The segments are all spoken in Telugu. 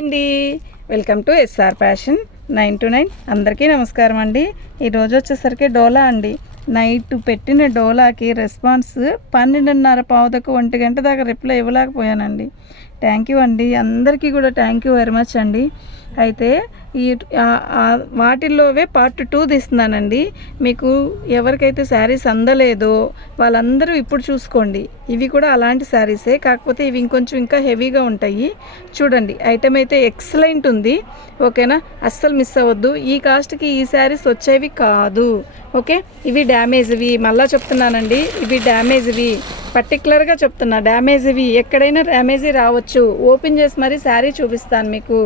అండి. Welcome to SR fashion nine to nine. అందరికీ నమస్కారం అండి. ఈరోజు వచ్చేసరికి డోలా అండి. నైట్ పెట్టిన డోలాకి రెస్పాన్స్ పన్నెండున్నర పావుదకు ఒంటి గంట దాకా రిప్లై ఇవ్వలేకపోయానండి. థ్యాంక్ యూ అండి. అందరికీ కూడా థ్యాంక్ యూ వెరీ మచ్ అండి. అయితే ఈ వాటిల్లోవే పార్ట్ టూ తీస్తున్నానండి. మీకు ఎవరికైతే శారీస్ అందలేదో వాళ్ళందరూ ఇప్పుడు చూసుకోండి. ఇవి కూడా అలాంటి శారీసే. కాకపోతే ఇవి ఇంకొంచెం ఇంకా హెవీగా ఉంటాయి. చూడండి ఐటమ్ అయితే ఎక్సలెంట్ ఉంది. ఓకేనా? అస్సలు మిస్ అవ్వద్దు. ఈ కాస్ట్కి ఈ శారీస్ వచ్చేవి కాదు. ఓకే? ఇవి డ్యామేజ్వి మళ్ళా చెప్తున్నానండి. ఇవి డ్యామేజ్వి పర్టికులర్గా చెప్తున్నా డ్యామేజ్వి ఎక్కడైనా డ్యామేజీ రావచ్చు. ఓపెన్ చేసి మరీ శారీ చూపిస్తాను మీకు.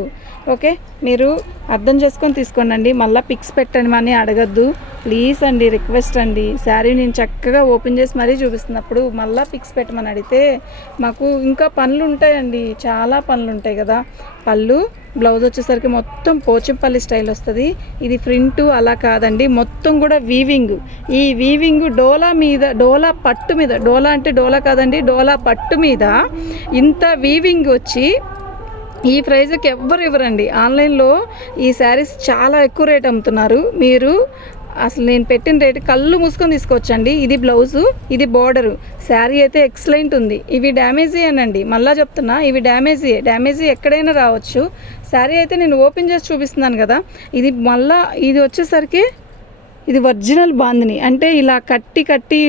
ఓకే? మీరు అర్థం చేసుకొని తీసుకోండి మళ్ళీ పిక్స్ పెట్టండి మనీ అడగద్దు. ప్లీజ్ అండి రిక్వెస్ట్ అండి. శారీ నేను చక్కగా ఓపెన్ చేసి మరీ చూపిస్తున్నప్పుడు మళ్ళీ పిక్స్ పెట్టమని అడిగితే మాకు ఇంకా పనులు ఉంటాయండి. చాలా పనులు ఉంటాయి కదా. పళ్ళు బ్లౌజ్ వచ్చేసరికి మొత్తం పోచంపల్లి స్టైల్ వస్తుంది. ఇది ప్రింట్ అలా కాదండి. మొత్తం కూడా వీవింగ్. ఈ వీవింగ్ డోలా మీద డోలా పట్టు మీద డోలా అంటే డోలా కాదండి డోలా పట్టు మీద ఇంత వీవింగ్ వచ్చి ఈ ప్రైజ్కి ఎవ్వరు ఇవ్వరండి. ఆన్లైన్లో ఈ శారీస్ చాలా ఎక్కువ రేట్ అమ్ముతున్నారు. మీరు అసలు నేను పెట్టిన రేటు కళ్ళు మూసుకొని తీసుకోవచ్చండి. ఇది బ్లౌజు ఇది బార్డరు శారీ అయితే ఎక్సలెంట్ ఉంది. ఇవి డ్యామేజీ అనండి. మళ్ళా చెప్తున్నా ఇవి డ్యామేజీ డ్యామేజీ ఎక్కడైనా రావచ్చు. శారీ అయితే నేను ఓపెన్ చేసి చూపిస్తున్నాను కదా. ఇది మళ్ళా ఇది వచ్చేసరికి ఇది ఒరిజినల్ బాందిని. అంటే ఇలా కట్టి కట్టి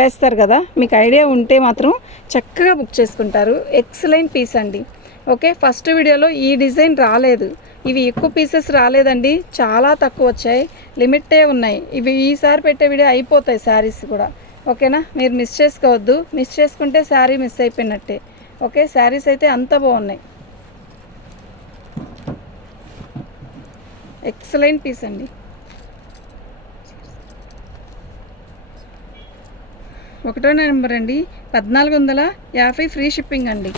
వేస్తారు కదా. మీకు ఐడియా ఉంటే మాత్రం చక్కగా బుక్ చేసుకుంటారు. ఎక్సలెంట్ పీస్ అండి. ఓకే ఫస్ట్ వీడియోలో ఈ డిజైన్ రాలేదు. ఇవి ఎక్కువ పీసెస్ రాలేదండి చాలా తక్కువ వచ్చాయి లిమిటే ఉన్నాయి. ఇవి ఈసారి పెట్టే వీడియో అయిపోతాయి శారీస్ కూడా. ఓకేనా? మీరు మిస్ చేసుకోవద్దు. మిస్ చేసుకుంటే శారీ మిస్ అయిపోయినట్టే. ఓకే శారీస్ అయితే అంత బాగున్నాయి. ఎక్సలెంట్ పీస్ అండి. ఒకటో నెంబర్ అండి పద్నాలుగు వందల యాభై ఫ్రీ షిప్పింగ్ అండి.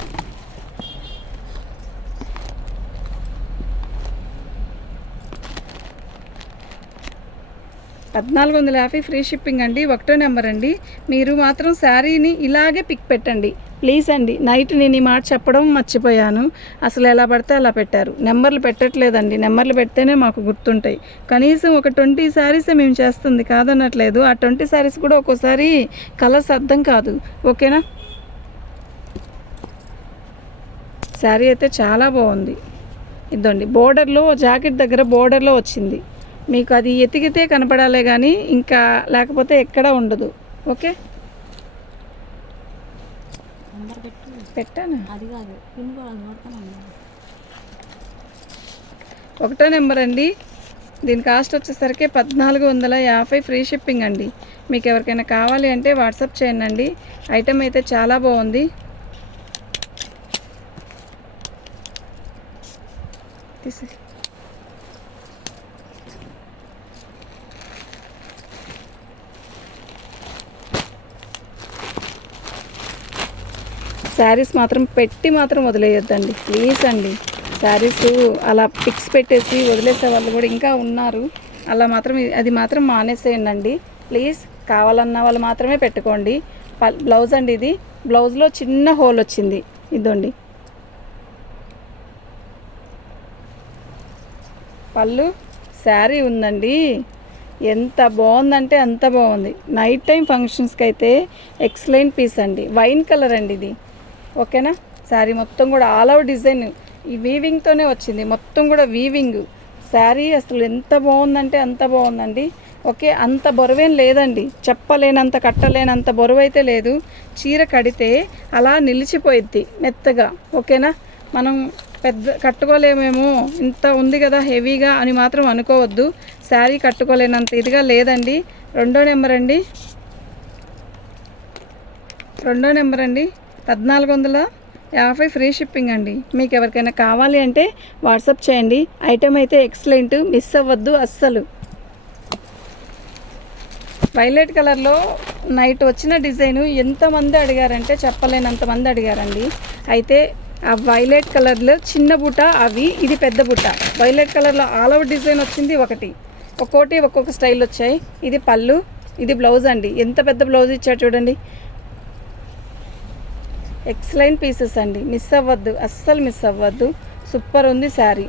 పద్నాలుగు వందల యాభై ఫ్రీ షిప్పింగ్ అండి ఒకటో నెంబర్ అండి. మీరు మాత్రం శారీని ఇలాగే పిక్ పెట్టండి. ప్లీజ్ అండి నైట్ నేను ఈ మాట చెప్పడం మర్చిపోయాను. అసలు ఎలా పడితే అలా పెట్టారు. నెంబర్లు పెట్టట్లేదండి. నెంబర్లు పెడితేనే మాకు గుర్తుంటాయి. కనీసం ఒక ట్వంటీ శారీసే మేము చేస్తుంది కాదనట్లేదు. ఆ ట్వంటీ శారీస్ కూడా ఒక్కోసారి కలర్స్ అర్థం కాదు. ఓకేనా? శారీ అయితే చాలా బాగుంది. ఇదండి బోర్డర్లో జాకెట్ దగ్గర బోర్డర్లో వచ్చింది. మీకు అది ఎతికితే కనపడాలే కానీ ఇంకా లేకపోతే ఎక్కడా ఉండదు. ఓకే? పెట్టాను? అది కాదు. ఒకటో నెంబర్ అండి. దీని కాస్ట్ వచ్చేసరికి పద్నాలుగు వందల యాభై ఫ్రీ షిప్పింగ్ అండి. మీకు ఎవరికైనా కావాలి అంటే వాట్సాప్ చేయండి అండి ఐటెం అయితే చాలా బాగుంది. తీసే శారీస్ మాత్రం పెట్టి మాత్రం వదిలేయొద్దండి. ప్లీజ్ అండి. శారీస్ అలా పిక్స్ పెట్టేసి వదిలేసే వాళ్ళు కూడా ఇంకా ఉన్నారు. అలా మాత్రం అది మాత్రం మానేసేయండి అండి ప్లీజ్ కావాలన్న వాళ్ళు మాత్రమే పెట్టుకోండి. పల్- బ్లౌజ్ అండి ఇది. బ్లౌజ్లో చిన్న హోల్ వచ్చింది. ఇదండి. పళ్ళు శారీ ఉందండి. ఎంత బాగుందంటే అంత బాగుంది. నైట్ టైం ఫంక్షన్స్కి అయితే ఎక్సలెంట్ పీస్ అండి. వైన్ కలర్ అండి ఇది. ఓకేనా? శారీ మొత్తం కూడా ఆల్ అవుట్ డిజైన్. ఈ వీవింగ్తోనే వచ్చింది. మొత్తం కూడా వీవింగ్ శారీ అసలు ఎంత బాగుందంటే అంత బాగుందండి. ఓకే అంత బరువేం లేదండి. చెప్పలేనంత కట్టలేనంత బరువు అయితే లేదు. చీర కడితే అలా నిలిచిపోయిద్ది మెత్తగా. ఓకేనా? మనం పెద్ద కట్టుకోలేమేమో. ఇంత ఉంది కదా హెవీగా అని మాత్రం అనుకోవద్దు. శారీ కట్టుకోలేనంత ఇదిగా లేదండి. రెండో నెంబర్ అండి. రెండో నెంబర్ అండి. పద్నాలుగు వందల యాభై ఫ్రీ షిప్పింగ్ అండి. మీకు ఎవరికైనా కావాలి అంటే వాట్సాప్ చేయండి. ఐటెం అయితే ఎక్సలెంట్ మిస్ అవ్వద్దు అస్సలు. వైలెట్ కలర్లో నైట్ వచ్చిన డిజైన్ ఎంతమంది అడిగారంటే చెప్పలేనంతమంది అడిగారండి. అయితే ఆ వైలెట్ కలర్లో చిన్న బుట్ట అవి ఇది పెద్ద బుట్ట వైలెట్ కలర్లో ఆల్ అవుట్ డిజైన్ వచ్చింది ఒకటి. ఒక్కోటి ఒక్కొక్క స్టైల్ వచ్చాయి. ఇది పళ్ళు ఇది బ్లౌజ్ అండి. ఎంత పెద్ద బ్లౌజ్ ఇచ్చారు చూడండి. ఎక్సలెంట్ పీసెస్ అండి. మిస్ అవ్వద్దు. అస్సలు మిస్ అవ్వద్దు. సూపర్ ఉంది శారీ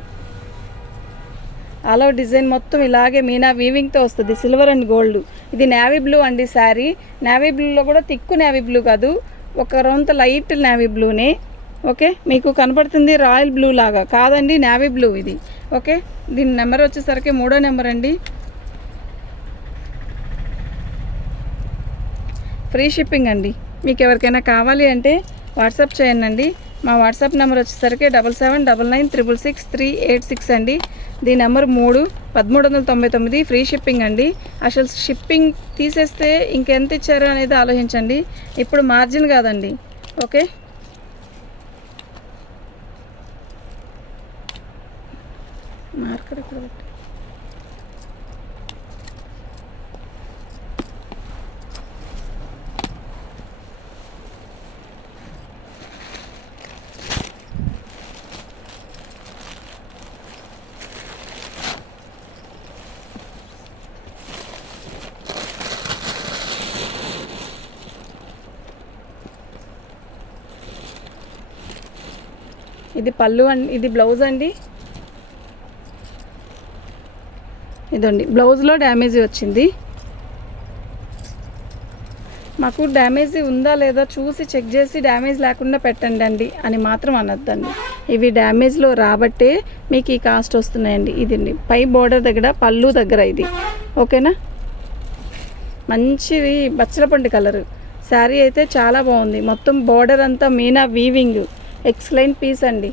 ఆలో డిజైన్ మొత్తం ఇలాగే మీనా వీవింగ్తో వస్తుంది. సిల్వర్ అండ్ గోల్డ్ ఇది నేవీ బ్లూ అండి శారీ నేవీ బ్లూలో కూడా తిక్కు నేవీ బ్లూ కాదు. ఒక రొంత లైట్ నేవీ బ్లూనే ఓకే మీకు కనపడుతుంది రాయల్ బ్లూ లాగా. కాదండి నేవీ బ్లూ ఇది. ఓకే దీని నెంబర్ వచ్చేసరికి మూడో నెంబర్ అండి. ఫ్రీ షిప్పింగ్ అండి. మీకు ఎవరికైనా కావాలి అంటే వాట్సాప్ చేయండి. మా వాట్సాప్ నెంబర్ వచ్చేసరికి double seven double nine triple six three eight six అండి. దీని నెంబర్ మూడు పదమూడు వందల తొంభై తొమ్మిది ఫ్రీ షిప్పింగ్ అండి. అసలు షిప్పింగ్ తీసేస్తే ఇంకెంత ఇచ్చారు అనేది ఆలోచించండి. ఇప్పుడు మార్జిన్ కాదండి. ఓకే? మార్కెట్ ఎక్కడ పళ్ళు అండి ఇది బ్లౌజ్ అండి. ఇదండి బ్లౌజ్లో డ్యామేజ్ వచ్చింది. మాకు డ్యామేజ్ ఉందా లేదా చూసి చెక్ చేసి డ్యామేజ్ లేకుండా పెట్టండి అండి అని మాత్రం అనొద్దండి. ఇవి డ్యామేజ్లో రాబట్టే మీకు ఈ కాస్ట్ వస్తున్నాయండి. ఇదండి పై బోర్డర్ దగ్గర పళ్ళు దగ్గర ఇది. ఓకేనా? మంచిది బచ్చలపండి కలరు. శారీ అయితే చాలా బాగుంది. మొత్తం బోర్డర్ అంతా మీనా వీవింగ్. ఎక్స్లైన్ పీస్ అండి.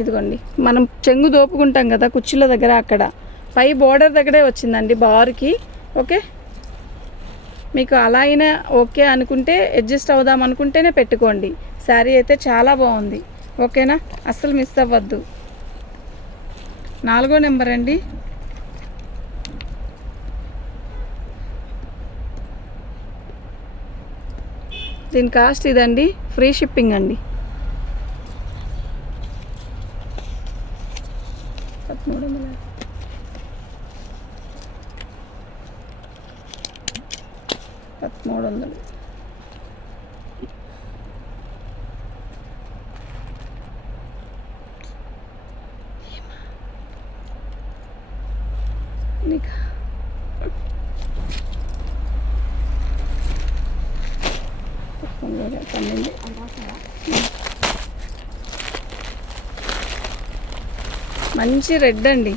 ఇదిగోండి. మనం చెంగు దోపుకుంటాం కదా కుర్చీల దగ్గర అక్కడ. పై బోర్డర్ దగ్గరే వచ్చిందండి బార్కి. ఓకే? మీకు అలా అయినా ఓకే అనుకుంటే అడ్జస్ట్ అవుదాం అనుకుంటేనే పెట్టుకోండి. శారీ అయితే చాలా బాగుంది. ఓకేనా? అస్సలు మిస్ అవ్వద్దు. నాలుగో నెంబర్ అండి. దీని కాస్ట్ ఇదండి. ఫ్రీ షిప్పింగ్ అండి పదమూడు వందల యాభై. పదమూడు వందలు నీకు పన్నెండు మంచి రెడ్ అండి.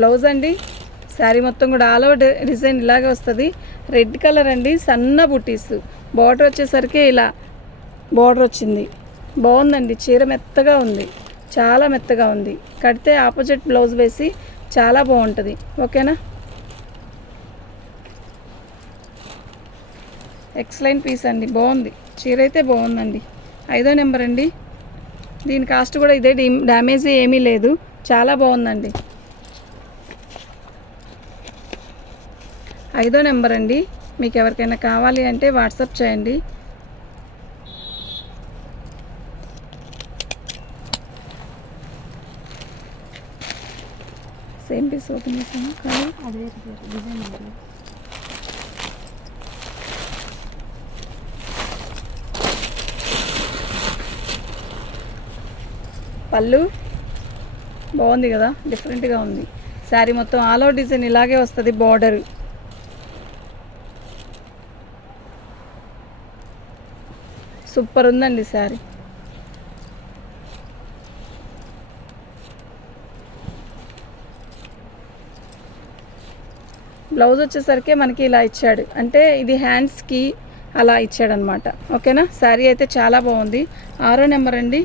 బ్లౌజ్ అండి. శారీ మొత్తం కూడా ఆల్ ఓవర్ డిజైన్ ఇలాగే వస్తుంది. రెడ్ కలర్ అండి సన్న బుటీస్. బార్డర్ వచ్చేసరికి ఇలా బార్డర్ వచ్చింది. బాగుందండి. చీర మెత్తగా ఉంది. చాలా మెత్తగా ఉంది. కడితే ఆపోజిట్ బ్లౌజ్ వేసి చాలా బాగుంటుంది. ఓకేనా? ఎక్స్లైన్ పీస్ అండి. బాగుంది. చీర అయితే బాగుందండి. ఐదో నెంబర్ అండి. దీని కాస్ట్ కూడా ఇదే డ్యామేజ్ ఏమీ లేదు. చాలా బాగుందండి. ఐదో నెంబర్ అండి. మీకు ఎవరికైనా కావాలి అంటే వాట్సాప్ చేయండి. సేమ్ పీస్ ఓపెన్ చేసాము? కానీ అదే డిజైన్ పళ్ళు బాగుంది కదా డిఫరెంట్గా ఉంది. శారీ మొత్తం ఆల్ అవుట్ డిజైన్ ఇలాగే వస్తుంది బార్డర్ సూపర్ ఉందండి శారీ బ్లౌజ్ వచ్చేసరికి మనకి ఇలా ఇచ్చాడు. అంటే ఇది హ్యాండ్స్కి అలా ఇచ్చాడనమాట ఓకేనా? శారీ అయితే చాలా బాగుంది. ఆరో నెంబర్ అండి.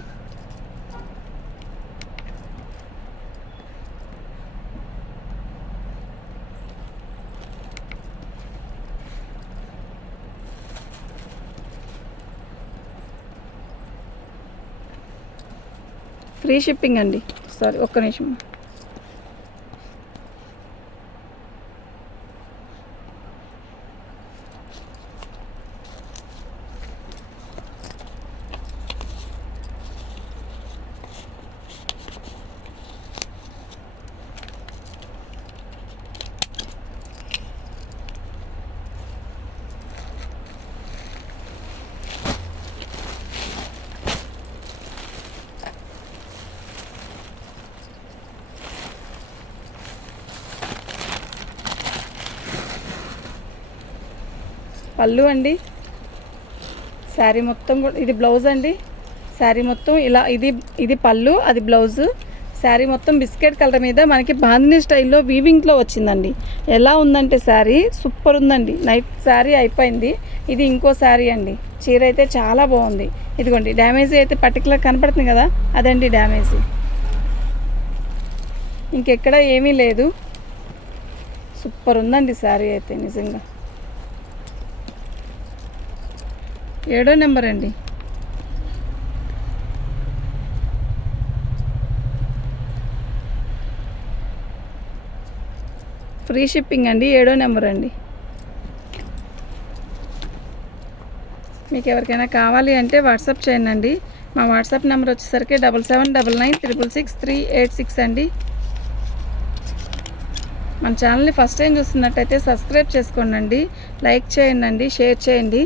ఫ్రీ షిప్పింగ్ అండి. సారీ ఒక్క నిమిషం. పళ్ళు అండి. శారీ మొత్తం కూడా ఇది బ్లౌజ్ అండి. శారీ మొత్తం ఇలా ఇది ఇది పళ్ళు అది బ్లౌజు. శారీ మొత్తం బిస్కెట్ కలర్ మీద మనకి బాంధిని స్టైల్లో వీవింగ్లో వచ్చిందండి. ఎలా ఉందంటే శారీ సూపర్ ఉందండి. నైట్ శారీ అయిపోయింది. ఇది ఇంకో శారీ అండి. చీర అయితే చాలా బాగుంది. ఇదిగోండి డ్యామేజ్ అయితే పర్టికులర్ కనపడుతుంది కదా అదండి డ్యామేజ్. ఇంకెక్కడ ఏమీ లేదు. సూపర్ ఉందండి శారీ అయితే నిజంగా. ఏడో నెంబర్ అండి. ఫ్రీ షిప్పింగ్ అండి ఏడో నెంబర్ అండి. మీకు ఎవరికైనా కావాలి అంటే వాట్సాప్ చేయండి అండి మా వాట్సాప్ నెంబర్ వచ్చేసరికి double seven double nine triple six three eight six అండి. మన ఛానల్ని ఫస్ట్ టైం చూస్తున్నట్టయితే సబ్స్క్రైబ్ చేసుకోండి లైక్ చేయండి షేర్ చేయండి.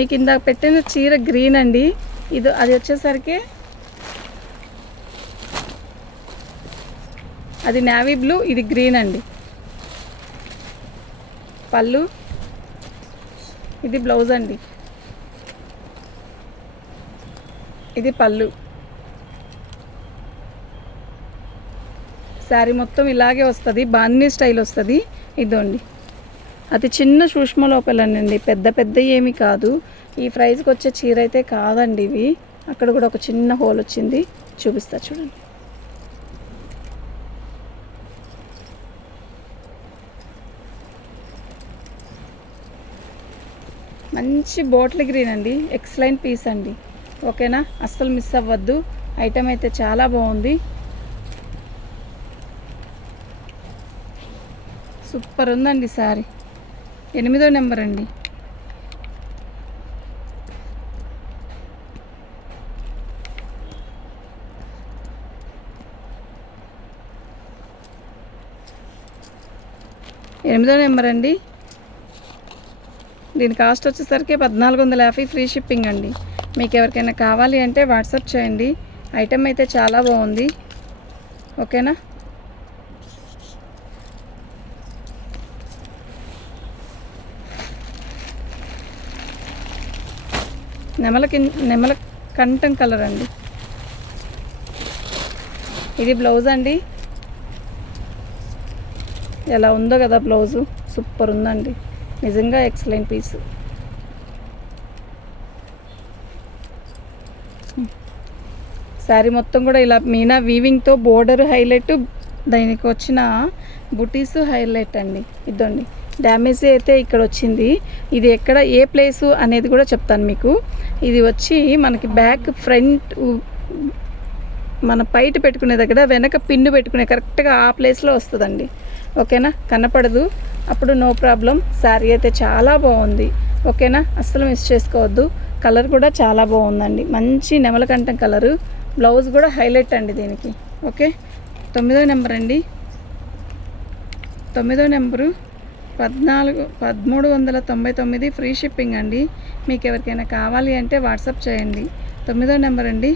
మీకు ఇందాక పెట్టిన చీర గ్రీన్ అండి. ఇది అది వచ్చేసరికి అది నావీ బ్లూ ఇది గ్రీన్ అండి. పళ్ళు ఇది బ్లౌజ్ అండి. ఇది పళ్ళు. శారీ మొత్తం ఇలాగే వస్తుంది బాన్నీ స్టైల్ వస్తుంది. ఇదండి. అది చిన్న సూక్ష్మ లోపలనండి. పెద్ద పెద్ద ఏమీ కాదు. ఈ ప్రైజ్కి వచ్చే చీర అయితే కాదండి ఇవి. అక్కడ కూడా ఒక చిన్న హోల్ వచ్చింది. చూపిస్తా చూడండి. మంచి బాటిల్ గ్రీన్ అండి. ఎక్స్లైన్ పీస్ అండి. ఓకేనా? అస్సలు మిస్ అవ్వద్దు. ఐటమ్ అయితే చాలా బాగుంది. సూపర్ ఉందండి సారీ. ఎనిమిదో నెంబర్ అండి. ఎనిమిదో నెంబర్ అండి. దీని కాస్ట్ వచ్చేసరికి పద్నాలుగు వందల యాభై ఫ్రీ షిప్పింగ్ అండి. మీకు ఎవరికైనా కావాలి అంటే వాట్సాప్ చేయండి. ఐటమ్ అయితే చాలా బాగుంది. ఓకేనా? నెమలకి నెమల కంఠం కలర్ అండి. ఇది బ్లౌజ్ అండి. ఎలా ఉందో కదా బ్లౌజు. సూపర్ ఉందండి. నిజంగా ఎక్సలెంట్ పీస్. శారీ మొత్తం కూడా ఇలా మీనా వీవింగ్తో బోర్డర్ హైలైట్ దానికి వచ్చిన బుటీస్ హైలైట్ అండి. ఇదండి. డ్యామేజ్ అయితే ఇక్కడ వచ్చింది. ఇది ఎక్కడ ఏ ప్లేసు అనేది కూడా చెప్తాను మీకు. ఇది వచ్చి మనకి బ్యాక్ ఫ్రంట్ మన పైట పెట్టుకునే దగ్గర వెనక పిన్ను పెట్టుకునే కరెక్ట్గా ఆ ప్లేస్లో వస్తుందండి. ఓకేనా? కనపడదు. అప్పుడు నో ప్రాబ్లం. శారీ అయితే చాలా బాగుంది. ఓకేనా? అస్సలు మిస్ చేసుకోవద్దు. కలర్ కూడా చాలా బాగుందండి. మంచి నెమలకంఠం కలరు. బ్లౌజ్ కూడా హైలైట్ అండి దీనికి. ఓకే? తొమ్మిదో నెంబర్ అండి. తొమ్మిదో నెంబరు పద్నాలుగు పదమూడు వందల తొంభై తొమ్మిది ఫ్రీ షిప్పింగ్ అండి. మీకు ఎవరికైనా కావాలి అంటే వాట్సాప్ చేయండి. తొమ్మిదో నెంబర్ అండి.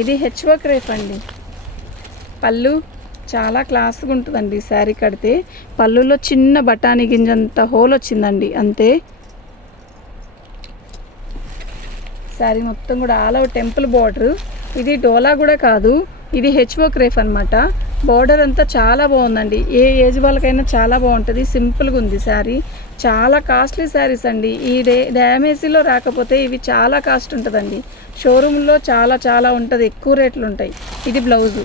ఇది హెచ్ వర్క్ రేఫ్ అండి. పళ్ళు చాలా క్లాస్గా ఉంటుందండి శారీ కడితే. పళ్ళులో చిన్న బఠానీ గింజంత హోల్ వచ్చిందండి అంతే. శారీ మొత్తం కూడా ఆల్ అవుట్ టెంపుల్ బార్డర్. ఇది డోలా కూడా కాదు ఇది హెచ్ వర్క్ రేఫ్ అనమాట బార్డర్ అంతా చాలా బాగుందండి. ఏ ఏజ్ వాళ్ళకైనా చాలా బాగుంటుంది సింపుల్గా ఉంది శారీ. చాలా కాస్ట్లీ శారీస్ అండి. ఈ డే డ్యామేజీలో రాకపోతే ఇవి చాలా కాస్ట్ ఉంటుందండి. షోరూంలో చాలా చాలా ఉంటుంది. ఎక్కువ రేట్లు ఉంటాయి. ఇది బ్లౌజు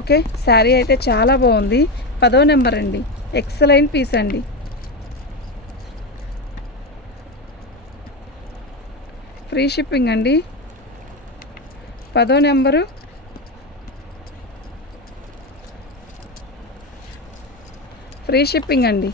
ఓకే? శారీ అయితే చాలా బాగుంది. పదో నెంబర్ అండి. ఎక్సలెంట్ పీస్ అండి. ఫ్రీ షిప్పింగ్ అండి. పదో నెంబరు. ఫ్రీ షిప్పింగ్ అండి.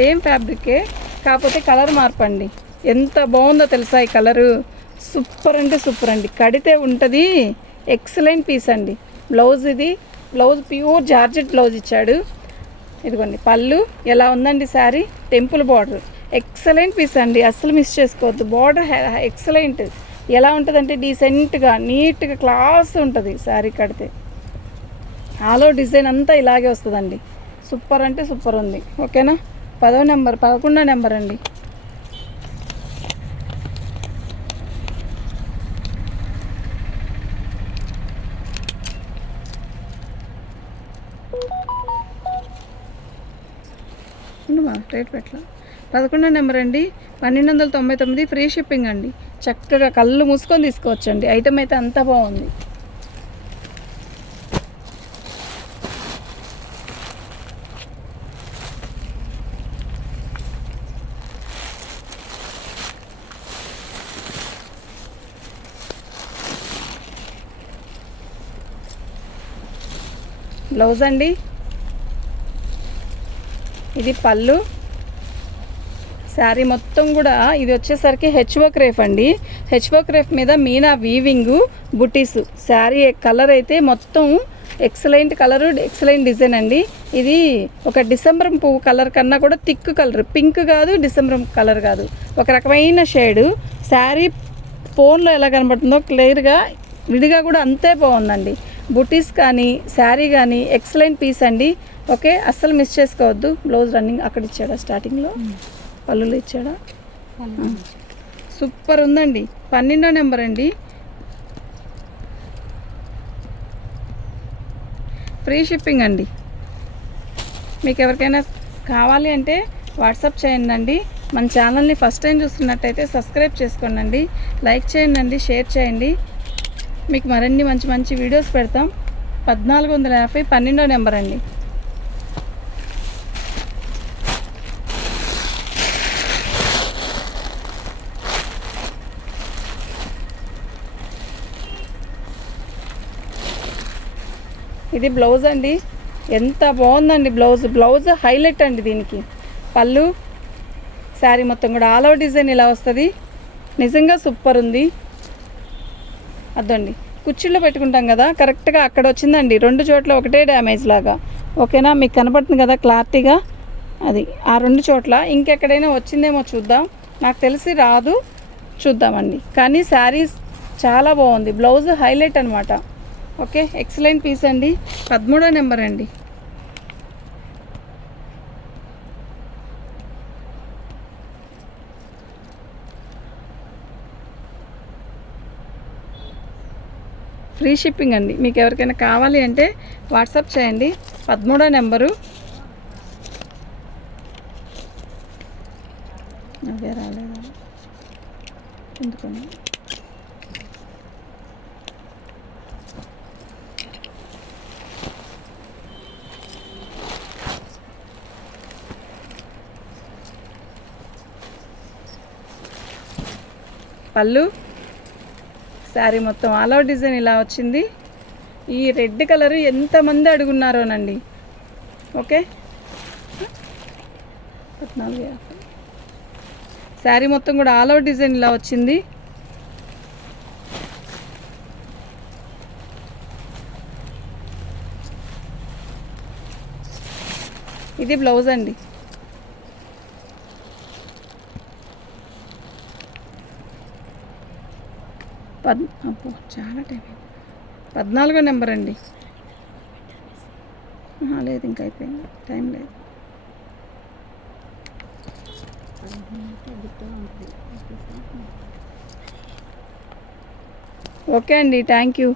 సేమ్ ఫ్యాబ్రికే కాకపోతే కలర్ మార్పండి. ఎంత బాగుందో తెలుసా ఈ కలరు? సూపర్ అంటే సూపర్ అండి. కడితే ఉంటుంది ఎక్సలెంట్ పీస్ అండి. బ్లౌజ్ ఇది బ్లౌజ్ ప్యూర్ జార్జెట్ బ్లౌజ్ ఇచ్చాడు. ఇదిగోండి పళ్ళు ఎలా ఉందండి sari? Temple border. Excellent piece అండి అస్సలు మిస్ చేసుకోవద్దు. Border excellent. ఎలా ఉంటుందంటే డీసెంట్గా నీట్గా క్లాస్ ఉంటుంది శారీ కడితే. ఆలో డిజైన్ అంతా ఇలాగే వస్తుందండి. సూపర్ అంటే సూపర్ ఉంది. ఓకేనా? పదో నెంబర్ పదకొండో నెంబర్ అండి. రేట్ పెట్టలా పదకొండో నెంబర్ అండి. పన్నెండు వందల తొంభై తొమ్మిది ఫ్రీ షిప్పింగ్ అండి. చక్కగా కళ్ళు మూసుకొని తీసుకోవచ్చండి. ఐటమ్ అయితే అంతా బాగుంది. బ్లౌజ్ అండి. ఇది పళ్ళు. శారీ మొత్తం కూడా ఇది వచ్చేసరికి హెచ్ఓ క్రేఫ్ అండి. హెచ్ఓ క్రేఫ్ మీద మీనా వీవింగ్ బుటీస్ శారీ కలర్ అయితే మొత్తం ఎక్సలెంట్ కలరు ఎక్సలెంట్ డిజైన్ అండి. ఇది ఒక డిసెంబర్ పువ్వు కలర్ కన్నా కూడా థిక్ కలర్ పింక్ కాదు డిసెంబర్ కలర్ కాదు. ఒక రకమైన షేడు శారీ ఫోన్లో ఎలా కనబడుతుందో క్లియర్గా విడిగా కూడా అంతే బాగుందండి. బుటీస్ కానీ శారీ కానీ ఎక్సలెంట్ పీస్ అండి. ఓకే అస్సలు మిస్ చేసుకోవద్దు. బ్లౌజ్ రన్నింగ్ అక్కడ ఇచ్చాడా స్టార్టింగ్లో పళ్ళులో ఇచ్చాడా? సూపర్ ఉందండి. పన్నెండో నెంబర్ అండి. ఫ్రీ షిప్పింగ్ అండి. మీకు ఎవరికైనా కావాలి అంటే వాట్సాప్ చేయండి అండి. మన ఛానల్ని ఫస్ట్ టైం చూస్తున్నట్టయితే సబ్స్క్రైబ్ చేసుకోండి అండి. లైక్ చేయండి అండి షేర్ చేయండి. మీకు మరిన్ని మంచి మంచి వీడియోస్ పెడతాం. పద్నాలుగు వందల యాభై పన్నెండో నెంబర్ అండి. ఇది బ్లౌజ్ అండి. ఎంత బాగుందండి బ్లౌజ్. బ్లౌజ్ హైలైట్ అండి దీనికి. పళ్ళు శారీ మొత్తం కూడా ఆల్ అవుట్ డిజైన్ ఇలా వస్తుంది. నిజంగా సూపర్ ఉంది. అదండి. కుర్చీలో పెట్టుకుంటాం కదా కరెక్ట్గా అక్కడ వచ్చిందండి. రెండు చోట్ల ఒకటే డ్యామేజ్ లాగా. ఓకేనా? మీకు కనపడుతుంది కదా క్లారిటీగా? అది ఆ రెండు చోట్ల. ఇంకెక్కడైనా వచ్చిందేమో చూద్దాం. నాకు తెలిసి రాదు. చూద్దామండి. కానీ శారీస్ చాలా బాగుంది. బ్లౌజ్ హైలైట్ అనమాట ఓకే? ఎక్సలెంట్ పీస్ అండి. పదమూడో నెంబర్ అండి. ఫ్రీ షిప్పింగ్ అండి. మీకు ఎవరికైనా కావాలి అంటే వాట్సాప్ చేయండి. పదమూడో నెంబరు. అదే రాలేదా? ఎందుకని? పళ్ళు శారీ మొత్తం ఆల్ అవుట్ డిజైన్ ఇలా వచ్చింది. ఈ రెడ్ కలర్ ఎంతమంది అడుగున్నారోనండి. ఓకే? పద్నాలుగు యాభై. శారీ మొత్తం కూడా ఆల్ అవుట్ డిజైన్ ఇలా వచ్చింది. ఇది బ్లౌజ్ అండి. పద్ అబ్బో చాలా టైం అయింది. పద్నాలుగో నెంబర్ అండి. లేదు ఇంకా అయిపోయింది. టైం లేదు. ఓకే అండి థ్యాంక్ యూ.